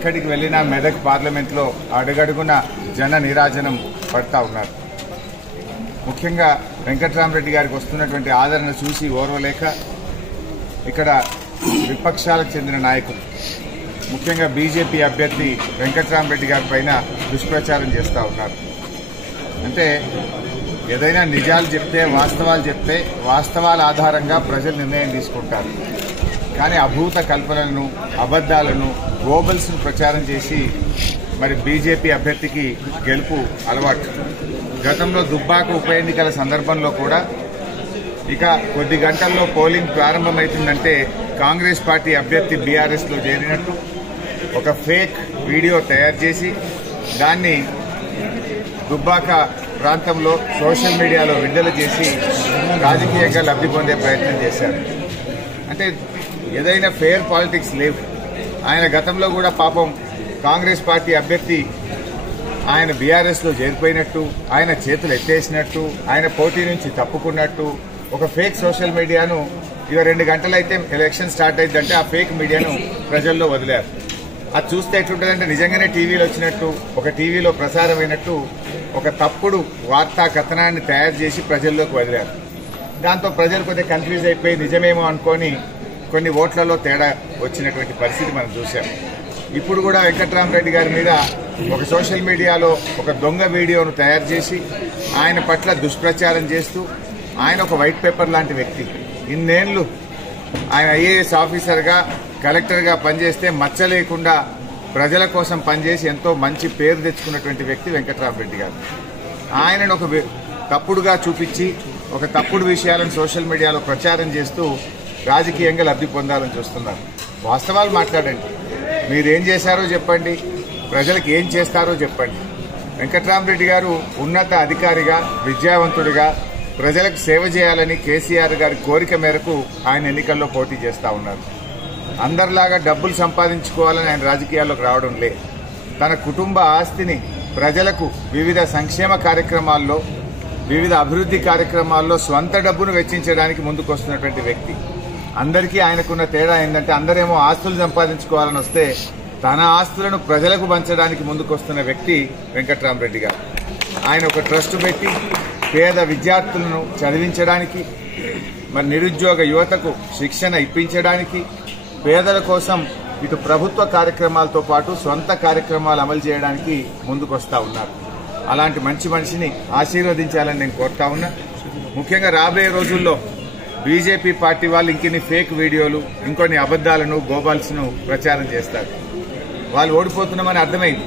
ఎక్కడికి వెళ్లినా మెదక్ పార్లమెంట్ లో అడుగడుగున జన నీరాజనం పడతా ఉన్నారు. ముఖ్యంగా వెంకట్రామరెడ్డి గారికి వస్తున్నటువంటి ఆదరణ చూసి ఓర్వలేక ఇక్కడ విపక్షాలకు చెందిన నాయకులు ముఖ్యంగా బీజేపీ అభ్యర్థి వెంకట్రామరెడ్డి గారి పైన దుష్ప్రచారం చేస్తూ ఉన్నారు. అంటే ఏదైనా నిజాలు చెప్తే వాస్తవాలు చెప్తే వాస్తవాల ఆధారంగా ప్రజలు నిర్ణయం తీసుకుంటారు. కానీ అభూత కల్పనలను అబద్దాలను గోబల్స్ను ప్రచారం చేసి మరి బీజేపీ అభ్యర్థికి గెలుపు అలవాటు. గతంలో దుబ్బాక ఉప ఎన్నికల సందర్భంలో కూడా ఇక కొద్ది గంటల్లో పోలింగ్ ప్రారంభమవుతుందంటే కాంగ్రెస్ పార్టీ అభ్యర్థి బీఆర్ఎస్ లో చేరినట్టు ఒక ఫేక్ వీడియో తయారు చేసి దాన్ని దుబ్బాక ప్రాంతంలో సోషల్ మీడియాలో విడుదల చేసి రాజకీయంగా లబ్ధి పొందే ప్రయత్నం చేశారు. అంటే ఏదైనా ఫెయిర్ పాలిటిక్స్ లేవు. ఆయన గతంలో కూడా పాపం కాంగ్రెస్ పార్టీ అభ్యర్థి ఆయన బీఆర్ఎస్ లో చేరిపోయినట్టు, ఆయన చేతులు ఎత్తేసినట్టు, ఆయన పోటీ నుంచి తప్పుకున్నట్టు ఒక ఫేక్ సోషల్ మీడియాను ఇక 2 గంటలైతే ఎలక్షన్ స్టార్ట్ అయిందంటే ఆ ఫేక్ మీడియాను ప్రజల్లో వదిలారు. అది చూస్తే ఎట్లుంటుందంటే నిజంగానే టీవీలో వచ్చినట్టు, ఒక టీవీలో ప్రసారమైనట్టు ఒక తప్పుడు వార్తా కథనాన్ని తయారు చేసి ప్రజల్లోకి వదిలారు. దాంతో ప్రజలు కొద్దిగా కన్ఫ్యూజ్ అయిపోయి నిజమేమో అనుకొని కొన్ని ఓట్లలో తేడా వచ్చినటువంటి పరిస్థితి మనం చూసాం. ఇప్పుడు కూడా వెంకట్రామరెడ్డి గారి మీద ఒక సోషల్ మీడియాలో ఒక దొంగ వీడియోను తయారు చేసి ఆయన పట్ల దుష్ప్రచారం చేస్తూ ఆయన ఒక వైట్ పేపర్ లాంటి వ్యక్తి. ఇన్నేళ్లు ఆయన ఐఏఎస్ ఆఫీసర్గా కలెక్టర్గా పనిచేస్తే మచ్చ లేకుండా ప్రజల కోసం పనిచేసి ఎంతో మంచి పేరు తెచ్చుకున్నటువంటి వ్యక్తి వెంకట్రామరెడ్డి గారు. ఆయనను ఒక తప్పుడుగా చూపించి ఒక తప్పుడు విషయాలను సోషల్ మీడియాలో ప్రచారం చేస్తూ రాజకీయంగా లబ్ధి పొందాలని చూస్తున్నారు. వాస్తవాలు మాట్లాడండి. మీరేం చేశారో చెప్పండి, ప్రజలకు ఏం చేస్తారో చెప్పండి. వెంకట్రామరెడ్డి గారు ఉన్నత అధికారిగా, విద్యావంతుడిగా ప్రజలకు సేవ చేయాలని కేసీఆర్ గారి కోరిక మేరకు ఆయన ఎన్నికల్లో పోటీ చేస్తా ఉన్నారు. అందరిలాగా డబ్బులు సంపాదించుకోవాలని ఆయన రాజకీయాల్లోకి రావడం లేదు. తన కుటుంబ ఆస్తిని ప్రజలకు వివిధ సంక్షేమ కార్యక్రమాల్లో, వివిధ అభివృద్ధి కార్యక్రమాల్లో స్వంత డబ్బును వెచ్చించడానికి ముందుకొస్తున్నటువంటి వ్యక్తి. అందరికీ ఆయనకున్న తేడా ఏంటంటే అందరేమో ఆస్తులు సంపాదించుకోవాలని వస్తే తన ఆస్తులను ప్రజలకు పంచడానికి ముందుకొస్తున్న వ్యక్తి వెంకట్రామరెడ్డి గారు. ఆయన ఒక ట్రస్ట్ పెట్టి పేద విద్యార్థులను చదివించడానికి, మరి నిరుద్యోగ యువతకు శిక్షణ ఇప్పించడానికి, పేదల కోసం ఇటు ప్రభుత్వ కార్యక్రమాలతో పాటు సొంత కార్యక్రమాలు అమలు చేయడానికి ముందుకొస్తా ఉన్నారు. అలాంటి మంచి మనిషిని ఆశీర్వదించాలని నేను కోరుతా ఉన్నా. ముఖ్యంగా రాబోయే రోజుల్లో బీజేపీ పార్టీ వాళ్ళు ఇంకొన్ని ఫేక్ వీడియోలు, ఇంకొన్ని అబద్దాలను, గోబాల్స్ ను ప్రచారం చేస్తారు. వాళ్ళు ఓడిపోతున్నామని అర్థమైంది.